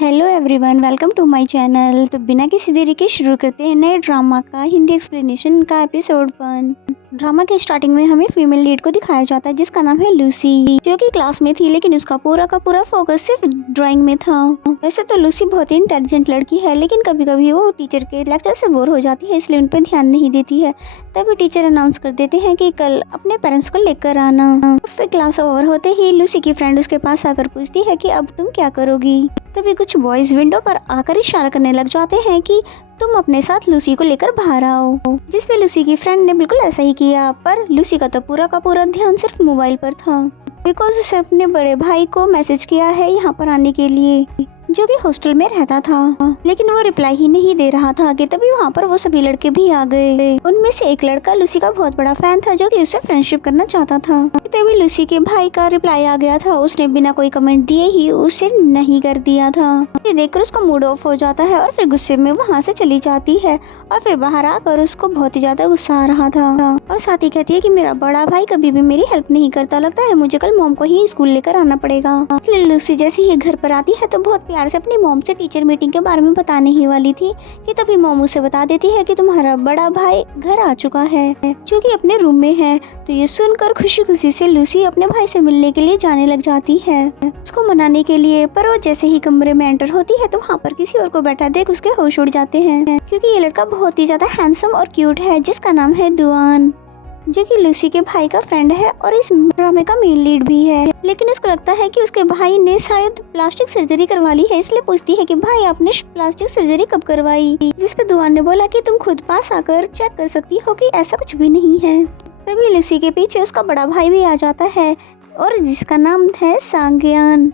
Hello everyone, welcome to my channel. तो बिना किसी देरी के शुरू करते हैं नए ड्रामा का हिंदी एक्सप्लेनेशन का एपिसोड 1। ड्रामा के स्टार्टिंग में हमें फीमेल लीड को दिखाया जाता है जिसका नाम है लूसी, जो कि क्लास में थी लेकिन उसका पूरा का पूरा फोकस सिर्फ ड्राइंग में था। वैसे तो लूसी बहुत ही इंटेलिजेंट लड़की है, लेकिन कभी कभी वो टीचर के लेक्चर से बोर हो जाती है, इसलिए उन पर ध्यान नहीं देती है। तभी टीचर अनाउंस कर देते हैं कि कल अपने पेरेंट्स को लेकर आना। फिर क्लास ओवर होते ही लूसी की फ्रेंड उसके पास आकर पूछती है कि अब तुम क्या करोगी। तभी कुछ बॉयज विंडो पर आकर इशारा करने लग जाते हैं कि तुम अपने साथ लूसी को लेकर बाहर आओ। जिस पे लूसी की फ्रेंड ने बिल्कुल ऐसा ही किया, पर लूसी का तो पूरा का पूरा ध्यान सिर्फ मोबाइल पर था, बिकॉज उसे अपने बड़े भाई को मैसेज किया है यहाँ पर आने के लिए, जो कि हॉस्टल में रहता था, लेकिन वो रिप्लाई ही नहीं दे रहा था। कि तभी वहाँ पर वो सभी लड़के भी आ गए। उनमें से एक लड़का लूसी का बहुत बड़ा फैन था, जो कि उससे फ्रेंडशिप करना चाहता था। तभी लूसी के भाई का रिप्लाई आ गया था, उसने बिना कोई कमेंट दिए ही उसे नहीं कर दिया था। ये देखकर उसका मूड ऑफ हो जाता है और फिर गुस्से में वहाँ से चली जाती है। और फिर बाहर आकर उसको बहुत ही ज्यादा गुस्सा आ रहा था और साथ ही कहती है कि मेरा बड़ा भाई कभी भी मेरी हेल्प नहीं करता, लगता है मुझे कल मॉम को ही स्कूल लेकर आना पड़ेगा। इसलिए लूसी जैसे ही घर पर आती है तो बहुत प्यार से अपनी मॉम से टीचर मीटिंग के बारे में बताने ही वाली थी कि तभी मॉम उसे बता देती है कि तुम्हारा बड़ा भाई घर आ चुका है, जो कि अपने रूम में है। तो ये सुनकर खुशी खुशी से लूसी अपने भाई से मिलने के लिए जाने लग जाती है उसको मनाने के लिए। पर वो जैसे ही कमरे में एंटर होती है तो वहाँ पर किसी और को बैठा देख उसके होश उड़ जाते हैं, क्योंकि ये लड़का बहुत ही ज्यादा हैंडसम और क्यूट है, जिसका नाम है दुआन, जो कि लूसी के भाई का फ्रेंड है और इस ड्रामे का मेन लीड भी है। लेकिन उसको लगता है कि उसके भाई ने शायद प्लास्टिक सर्जरी करवा ली है, इसलिए पूछती है कि भाई आपने प्लास्टिक सर्जरी कब करवाई। जिस पे दुआन ने बोला कि तुम खुद पास आकर चेक कर सकती हो कि ऐसा कुछ भी नहीं है। तभी लूसी के पीछे उसका बड़ा भाई भी आ जाता है और जिसका नाम है सांग्यान,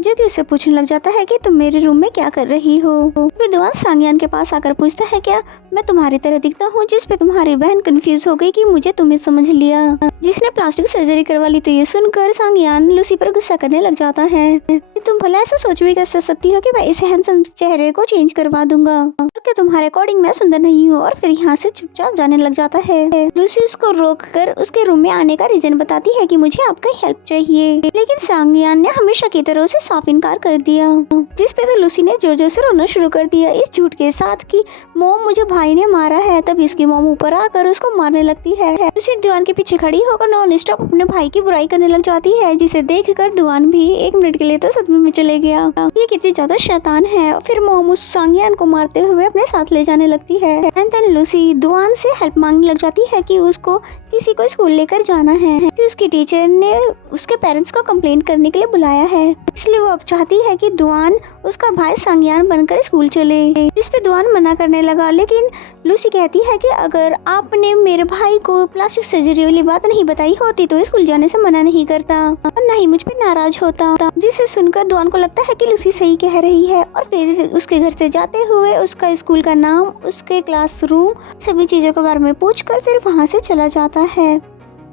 जो कि उससे पूछने लग जाता है कि तुम मेरे रूम में क्या कर रही हो। विद्वान सांग्यान के पास आकर पूछता है क्या मैं तुम्हारी तरह दिखता हूँ। जिस पे तुम्हारी बहन कंफ्यूज हो गई कि मुझे तुम्हें समझ लिया, जिसने प्लास्टिक सर्जरी करवा ली। तो ये सुनकर सांग्यान लूसी पर गुस्सा करने लग जाता है कि तुम भला ऐसा सोच भी कर सकती हो कि मैं इस हैंडसम चेहरे को चेंज करवा दूंगा, क्या तुम्हारे अकॉर्डिंग मैं सुंदर नहीं हूँ। और फिर यहाँ से चुपचाप जाने लग जाता है। लूसी उसको रोक कर उसके रूम में आने का रीजन बताती है कि मुझे आपका हेल्प चाहिए, लेकिन सांग्यान ने हमेशा की तरह उसे साफ इनकार कर दिया। जिस पे तो लूसी ने जोर जोर से रोना शुरू कर दिया इस झूठ के साथ कि मॉम मुझे भाई ने मारा है। तब इसकी मॉम ऊपर आकर उसको मारने लगती है। लूसी दुआन के पीछे खड़ी होकर नॉन स्टॉप अपने भाई की बुराई करने लग जाती है, जिसे देखकर दुआन भी एक मिनट के लिए तो सदमे में चले गया, ये कितनी ज्यादा शैतान है। फिर मॉम उस सांग्यान को मारते हुए अपने साथ ले जाने लगती है। एंड देन लूसी दुआन से हेल्प मांगने लग जाती है कि उसको किसी को स्कूल लेकर जाना है, कि उसकी टीचर ने उसके पेरेंट्स को कंप्लेंट करने के लिए बुलाया है। इसलिए वो अब चाहती है कि दुआन उसका भाई सांग्यान बनकर स्कूल चले, जिस पे दुआन मना करने लगा। लेकिन लूसी कहती है कि अगर आपने मेरे भाई को प्लास्टिक सर्जरी वाली बात नहीं बताई होती तो स्कूल जाने से मना नहीं करता और न ही मुझ पे नाराज होता। जिसे सुनकर दुआन को लगता है कि लूसी सही कह रही है और फिर उसके घर से जाते हुए उसका स्कूल का नाम, उसके क्लासरूम, सभी चीजों के बारे में पूछकर फिर वहाँ से चला जाता है।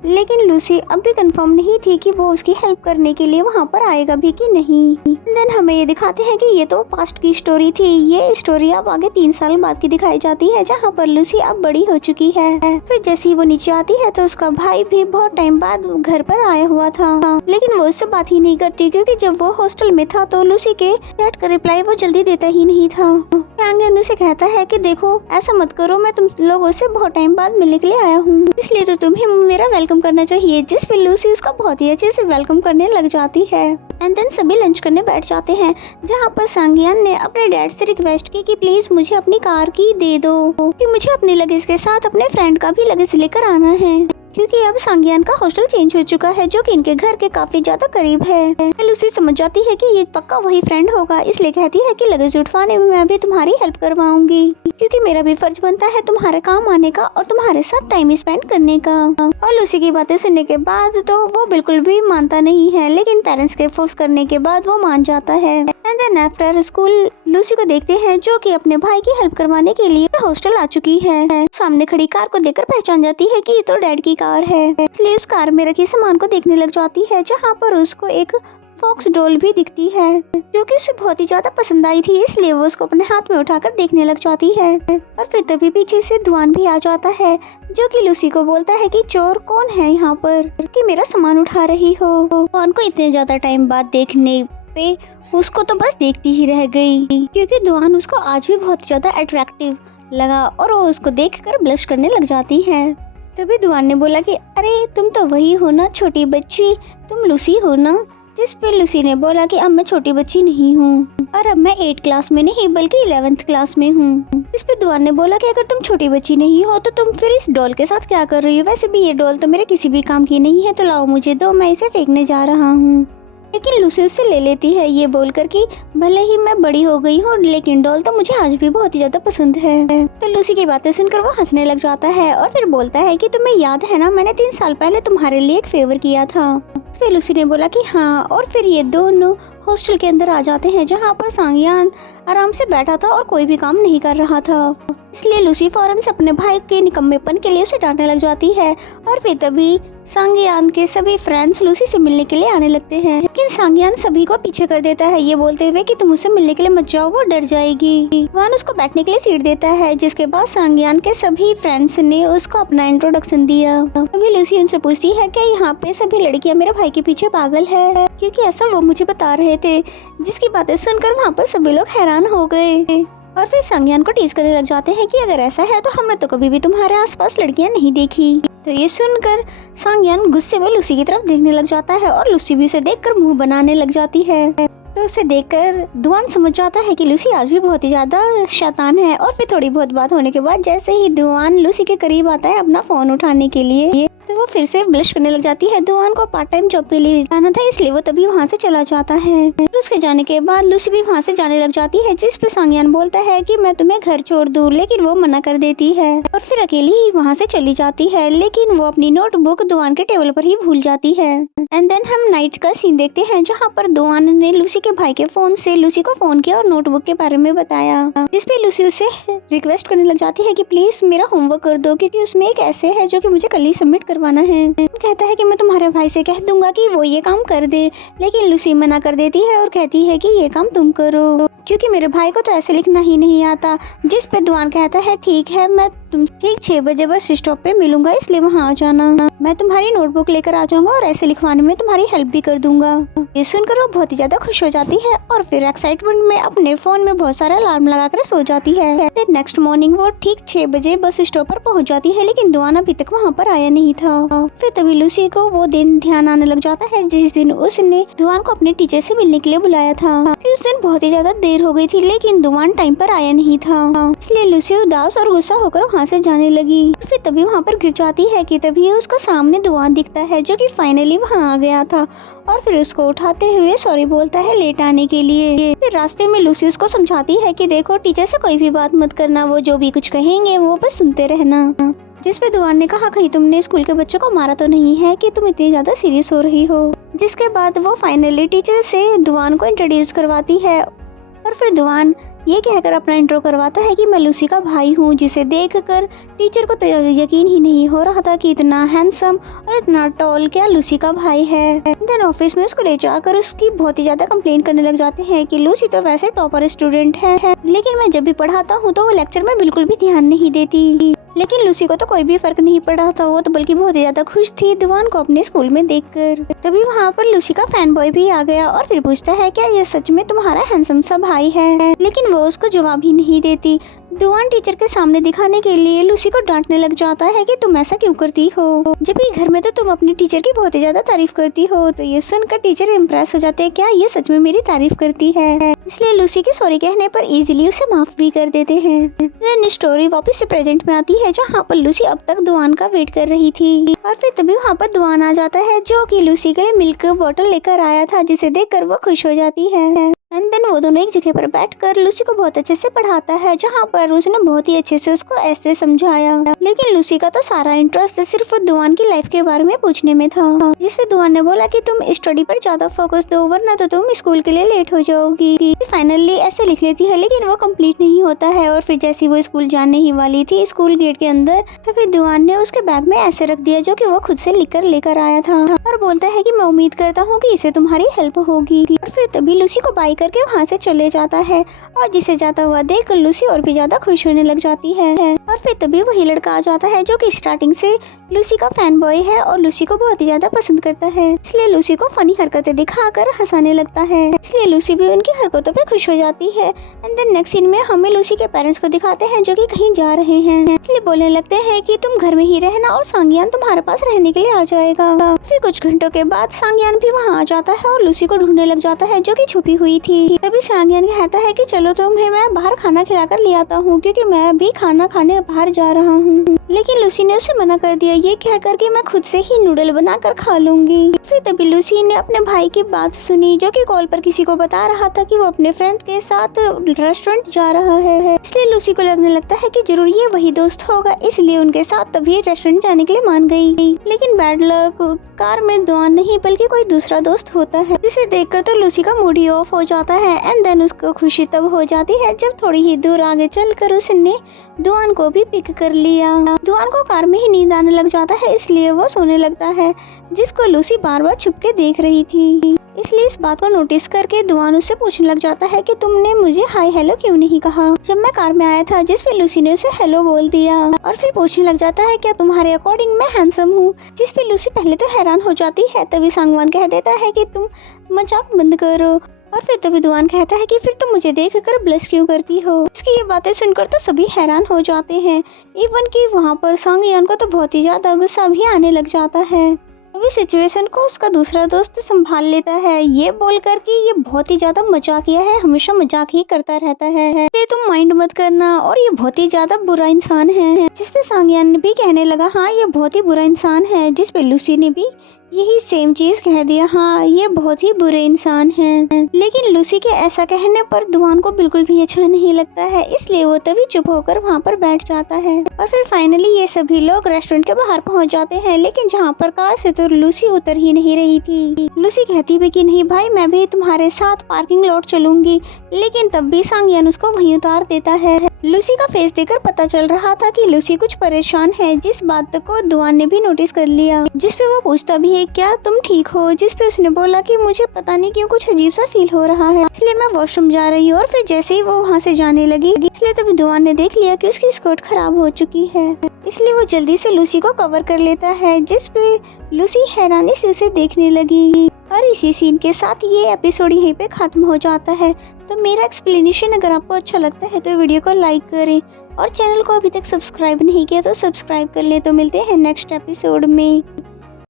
लेकिन लूसी अब भी कंफर्म नहीं थी कि वो उसकी हेल्प करने के लिए वहाँ पर आएगा भी कि नहीं। देन हमें ये दिखाते हैं कि ये तो पास्ट की स्टोरी थी, ये स्टोरी अब आगे 3 साल बाद की दिखाई जाती है, जहाँ पर लूसी अब बड़ी हो चुकी है। फिर जैसे ही वो नीचे आती है तो उसका भाई भी बहुत टाइम बाद घर पर आया हुआ था, लेकिन वो उससे बात ही नहीं करती, क्योंकि जब वो हॉस्टल में था तो लूसी के चैट का रिप्लाई वो जल्दी देता ही नहीं था। सांग्यान उसे कहता है कि देखो ऐसा मत करो, मैं तुम लोगों से बहुत टाइम बाद मिलने के लिए आया हूँ, इसलिए तो तुम्हें मेरा वेलकम करना चाहिए। जिस पे लूसी उसका बहुत ही अच्छे से वेलकम करने लग जाती है। एंड देन सभी लंच करने बैठ जाते हैं, जहाँ पर सांग्यान ने अपने डैड से रिक्वेस्ट की कि प्लीज मुझे अपनी कार की दे दो, कि मुझे अपने लगेज के साथ अपने फ्रेंड का भी लगेज लेकर आना है, क्योंकि अब सांग्यान का हॉस्टल चेंज हो चुका है, जो कि इनके घर के काफी ज्यादा करीब है। लूसी समझ जाती है कि ये पक्का वही फ्रेंड होगा, इसलिए कहती है कि लगेज उठवाने में मैं भी तुम्हारी हेल्प करवाऊंगी, क्योंकि मेरा भी फर्ज बनता है तुम्हारे काम आने का और तुम्हारे साथ टाइम स्पेंड करने का। और लूसी की बातें सुनने के बाद तो वो बिल्कुल भी मानता नहीं है, लेकिन पेरेंट्स के फोर्स करने के बाद वो मान जाता है। And then after school Lucy को देखते हैं, जो कि अपने भाई की हेल्प करवाने के लिए हॉस्टल आ चुकी है। सामने खड़ी कार को देखकर पहचान जाती है कि ये तो डैड की कार है, इसलिए उस कार में रखी सामान को देखने लग जाती है, जहाँ पर उसको एक फॉक्स डॉल भी दिखती है, जो कि उसे बहुत ही ज्यादा पसंद आई थी, इसलिए वो उसको अपने हाथ में उठाकर देखने लग जाती है। और फिर तभी पीछे से दुआन भी आ जाता है, जो कि लूसी को बोलता है कि चोर कौन है यहाँ पर कि मेरा सामान उठा रही हो। दुआन को इतने ज्यादा टाइम बाद देखने पे उसको तो बस देखती ही रह गई क्योंकि दुआन उसको आज भी बहुत ज्यादा अट्रैक्टिव लगा और वो उसको देखकर ब्लश करने लग जाती है। तभी दुआन ने बोला कि अरे तुम तो वही हो ना छोटी बच्ची, तुम लूसी हो ना। जिस पे लूसी ने बोला कि अब मैं छोटी बच्ची नहीं हूँ और अब मैं 8 क्लास में नहीं बल्कि 11th क्लास में हूँ। इस पे दुआन ने बोला कि अगर तुम छोटी बच्ची नहीं हो तो तुम फिर इस डॉल के साथ क्या कर रही हो, वैसे भी ये डॉल तो मेरे किसी भी काम की नहीं है, तो लाओ मुझे दो, मैं इसे फेंकने जा रहा हूँ। लेकिन लूसी उससे ले लेती है ये बोलकर कि भले ही मैं बड़ी हो गई हूँ लेकिन डॉल तो मुझे आज भी बहुत ही ज्यादा पसंद है। तो लूसी की बातें सुनकर वो हंसने लग जाता है और फिर बोलता है कि तुम्हें याद है ना, मैंने 3 साल पहले तुम्हारे लिए एक फेवर किया था। फिर लूसी ने बोला कि हाँ, और फिर ये दोनों हॉस्टल के अंदर आ जाते हैं जहाँ पर सांगियान आराम से बैठा था और कोई भी काम नहीं कर रहा था। इसलिए लूसी फौरन से अपने भाई के निकम्मेपन के लिए उसे डांटने लग जाती है और फिर तभी सांगियान के सभी फ्रेंड्स लूसी से मिलने के लिए आने लगते हैं। लेकिन सांगियान सभी को पीछे कर देता है ये बोलते हुए कि तुम उससे मिलने के लिए मत जाओ, वो डर जाएगी। वहां उसको बैठने के लिए सीट देता है जिसके बाद सांगियान के सभी फ्रेंड्स ने उसको अपना इंट्रोडक्शन दिया। अभी लूसी उनसे पूछती है कि यहाँ पे सभी लड़कियां मेरे भाई के पीछे पागल है, क्योंकि ऐसा वो मुझे बता रहे थे। जिसकी बातें सुनकर वहाँ पर सभी लोग हैरान हो गए और फिर सांगियान को टीज करने लग जाते हैं कि अगर ऐसा है तो हमने तो कभी भी तुम्हारे आसपास लड़कियां नहीं देखी। तो ये सुनकर सांगियान गुस्से में लूसी की तरफ देखने लग जाता है और लूसी भी उसे देखकर मुंह बनाने लग जाती है। तो उसे देखकर दुआन समझ जाता है कि लूसी आज भी बहुत ही ज्यादा शैतान है। और फिर थोड़ी बहुत बात होने के बाद जैसे ही दुआन लूसी के करीब आता है अपना फोन उठाने के लिए, तो वो फिर से ब्लश करने लग जाती है। दुआन को पार्ट टाइम जॉब के लिए जाना था इसलिए वो तभी वहाँ से चला जाता है। फिर उसके जाने के बाद लूसी भी वहाँ से जाने लग जाती है, जिस पे सांगियान बोलता है कि मैं तुम्हें घर छोड़ दूँ, लेकिन वो मना कर देती है और फिर अकेली ही वहाँ से चली जाती है। लेकिन वो अपनी नोटबुक दुआन के टेबल पर ही भूल जाती है। एंड देन हम नाइट का सीन देखते हैं जहाँ पर दुआन ने लूसी के भाई के फोन से लूसी को फोन किया और नोटबुक के बारे में बताया, जिस पे लूसी उसे रिक्वेस्ट करने लग जाती है कि प्लीज मेरा होमवर्क कर दो क्योंकि उसमें एक ऐसे है जो कि मुझे कल ही सबमिट करवाना है। कहता है कि मैं तुम्हारे भाई से कह दूंगा कि वो ये काम कर दे, लेकिन लूसी मना कर देती है और कहती है कि ये काम तुम करो क्योंकि मेरे भाई को तो ऐसे लिखना ही नहीं आता। जिस पे दुआन कहता है ठीक है, मैं तुम ठीक 6 बजे बस स्टॉप पे मिलूंगा, इसलिए वहाँ आ जाना, मैं तुम्हारी नोटबुक लेकर आ जाऊंगा और ऐसे लिखवाने में तुम्हारी हेल्प भी कर दूंगा। ये सुनकर वो बहुत ही ज्यादा खुश हो जाती है और फिर एक्साइटमेंट में अपने फोन में बहुत सारा अलार्म लगाकर सो जाती है। फिर नेक्स्ट मॉर्निंग वो ठीक 6 बजे बस स्टॉप पर पहुँच जाती है, लेकिन दुआन अभी तक वहाँ पर आया नहीं था। फिर तभी लूसी को वो दिन ध्यान आने लग जाता है जिस दिन उसने दुआन को अपने टीचर से मिलने के लिए बुलाया था। उस दिन बहुत ही ज्यादा देर हो गई थी लेकिन दुआन टाइम पर आया नहीं था, इसलिए लूसी उदास और गुस्सा होकर वहाँ से जाने लगी। फिर तभी वहाँ पर गिर जाती है कि तभी उसको सामने दुआन दिखता है जो कि फाइनली वहाँ आ गया था और फिर उसको उठाते हुए सॉरी बोलता है लेट आने के लिए। फिर रास्ते में लूसी उसको समझाती है कि देखो टीचर से कोई भी बात मत करना, वो जो भी कुछ कहेंगे वो बस सुनते रहना। जिस पे दुआन ने कहा कहीं तुमने स्कूल के बच्चों को मारा तो नहीं है कि तुम इतनी ज्यादा सीरियस हो रही हो। जिसके बाद वो फाइनली टीचर से दुआन को इंट्रोड्यूस करवाती है और फिर दुआन ये कहकर अपना इंट्रो करवाता है कि मैं लूसी का भाई हूँ, जिसे देखकर टीचर को तो यकीन ही नहीं हो रहा था कि इतना हैंडसम और इतना टॉल क्या लूसी का भाई है। देन ऑफिस में उसको ले जाकर उसकी बहुत ही ज्यादा कंप्लेन करने लग जाते हैं कि लूसी तो वैसे टॉपर स्टूडेंट है, लेकिन मैं जब भी पढ़ाता हूँ तो वो लेक्चर में बिल्कुल भी ध्यान नहीं देती। लेकिन लूसी को तो कोई भी फर्क नहीं पड़ा था, वो तो बल्कि बहुत ही ज्यादा खुश थी दुआन को अपने स्कूल में देखकर। तभी वहाँ पर लूसी का फैन बॉय भी आ गया और फिर पूछता है क्या ये सच में तुम्हारा हैंडसम सा भाई है, लेकिन वो उसको जवाब ही नहीं देती। दुआन टीचर के सामने दिखाने के लिए लूसी को डांटने लग जाता है कि तुम ऐसा क्यों करती हो, जबकि घर में तो तुम अपनी टीचर की बहुत ही ज्यादा तारीफ करती हो। तो ये सुनकर टीचर इम्प्रेस हो जाते हैं, क्या ये सच में मेरी तारीफ करती है, इसलिए लूसी के सॉरी कहने पर इजीली उसे माफ भी कर देते हैं। देन स्टोरी वापस से प्रेजेंट में आती है जहाँ पर लूसी अब तक दुआन का वेट कर रही थी और फिर तभी वहाँ पर दुआन आ जाता है जो कि लूसी के लिए मिल्क बॉटल लेकर आया था, जिसे देखकर वो खुश हो जाती है। एंड देन वो दोनों एक जगह पर बैठकर लूसी को बहुत अच्छे से पढ़ाता है, जहाँ पर उसने बहुत ही अच्छे से उसको ऐसे समझाया। लेकिन लूसी का तो सारा इंटरेस्ट सिर्फ दुआन की लाइफ के बारे में पूछने में था, जिसमें दुआन ने बोला कि तुम स्टडी पर ज्यादा फोकस दो वरना तो तुम स्कूल के लिए लेट हो जाओगी। फाइनली ऐसे लिख लेती है लेकिन वो कंप्लीट नहीं होता है और फिर जैसी वो स्कूल जाने ही वाली थी स्कूल गेट के अंदर, तो फिर दुआन ने उसके बैग में ऐसे रख दिया जो कि वो खुद से लिखकर लेकर आया था और बोलता है कि मैं उम्मीद करता हूँ कि इसे तुम्हारी हेल्प होगी। और फिर तभी लूसी को बाय करके वहाँ से चले जाता है और जिसे जाता हुआ देख लूसी और भी ज्यादा खुश होने लग जाती है। और फिर तभी वही लड़का आ जाता है जो कि स्टार्टिंग से लूसी का फैन बॉय है और लूसी को बहुत ही ज्यादा पसंद करता है, इसलिए लूसी को फनी हरकतें दिखाकर हंसाने लगता है, इसलिए लूसी भी उनकी हरकतों पर खुश हो जाती है। एंड देन नेक्स्ट सीन में हमें लूसी के पेरेंट्स को दिखाते हैं जो कि कहीं जा रहे हैं, इसलिए बोलने लगते हैं कि तुम घर में ही रहना और सांगियान तुम्हारे पास रहने के लिए आ जाएगा। फिर कुछ घंटों के बाद सांगियान भी वहाँ आ जाता है और लूसी को ढूंढने लग जाता है जो कि छुपी हुई थी। तभी सांगियान कहता है कि चलो तुम्हें मैं बाहर खाना खिलाकर ले आता हूँ क्योंकि मैं भी खाना खाने बाहर जा रहा हूँ, लेकिन लूसी ने उसे मना कर दिया ये कहकर कि मैं खुद से ही नूडल बनाकर खा लूंगी। फिर तभी लूसी ने अपने भाई की बात सुनी जो कि कॉल पर किसी को बता रहा था कि वो अपने फ्रेंड के साथ रेस्टोरेंट जा रहा है, इसलिए लूसी को लगने लगता है कि जरूर ये वही दोस्त होगा, इसलिए उनके साथ तभी रेस्टोरेंट जाने के लिए मान गई। लेकिन बैड लक, कार में दुआन नहीं बल्कि कोई दूसरा दोस्त होता है, जिसे देखकर तो लूसी का मूड ही ऑफ हो जाता है। एंड देन उसको खुशी तब हो जाती है जब थोड़ी ही दूर आगे चलकर उसने दुआन को भी पिक कर लिया। दुआन को कार में ही नींद आने लग जाता है, इसलिए वो सोने लगता है, जिसको लूसी बार बार छुप के देख रही थी। इसलिए इस बात को नोटिस करके दुआन उससे पूछने लग जाता है कि तुमने मुझे हाय हेलो क्यों नहीं कहा जब मैं कार में आया था, जिस पे लूसी ने उसे हेलो बोल दिया। और फिर पूछने लग जाता है क्या तुम्हारे अकॉर्डिंग मैं हैंडसम हूँ, जिस पे लूसी पहले तो हैरान हो जाती है। तभी सांगवान कह देता है कि तुम मजाक बंद करो। और फिर तभी दुआन कहता है कि फिर तुम मुझे देख कर ब्लश क्यों करती हो। इसकी ये बातें सुनकर तो सभी हैरान हो जाते हैं, इवन कि वहाँ पर सांगयान को तो बहुत ही ज्यादा गुस्सा भी आने लग जाता है। अभी सिचुएशन को उसका दूसरा दोस्त संभाल लेता है, ये बोलकर कि ये बहुत ही ज्यादा मजाकिया है, हमेशा मजाक ही करता रहता है, ये तुम माइंड मत करना और ये बहुत ही ज्यादा बुरा इंसान है। जिस पे सांगयान ने भी कहने लगा हाँ ये बहुत ही बुरा इंसान है, जिस पे लूसी ने भी यही सेम चीज कह दिया, हाँ ये बहुत ही बुरे इंसान हैं। लेकिन लूसी के ऐसा कहने पर दुआन को बिल्कुल भी अच्छा नहीं लगता है, इसलिए वो तभी चुप होकर वहाँ पर बैठ जाता है। और फिर फाइनली ये सभी लोग रेस्टोरेंट के बाहर पहुँच जाते हैं, लेकिन जहाँ पर कार से तो लूसी उतर ही नहीं रही थी। लूसी कहती भी कि नहीं भाई मैं भी तुम्हारे साथ पार्किंग लॉट चलूंगी, लेकिन तब भी सांगयान उसको वहीं उतार देता है। लूसी का फेस देखकर पता चल रहा था कि लूसी कुछ परेशान है, जिस बात को दुआन ने भी नोटिस कर लिया, जिस पे वो पूछता भी है क्या तुम ठीक हो, जिस पे उसने बोला कि मुझे पता नहीं क्यों कुछ अजीब सा फील हो रहा है, इसलिए मैं वॉशरूम जा रही हूँ। और फिर जैसे ही वो वहाँ से जाने लगी, इसलिए तभी दुआन ने देख लिया कि उसकी स्कर्ट खराब हो चुकी है, इसलिए वो जल्दी से लूसी को कवर कर लेता है, जिस पे लूसी हैरानी से उसे देखने लगी। और इसी सीन के साथ ये एपिसोड यहीं पे खत्म हो जाता है। तो मेरा एक्सप्लेनेशन अगर आपको अच्छा लगता है तो वीडियो को लाइक करें और चैनल को अभी तक सब्सक्राइब नहीं किया तो सब्सक्राइब कर ले। तो मिलते हैं नेक्स्ट एपिसोड में।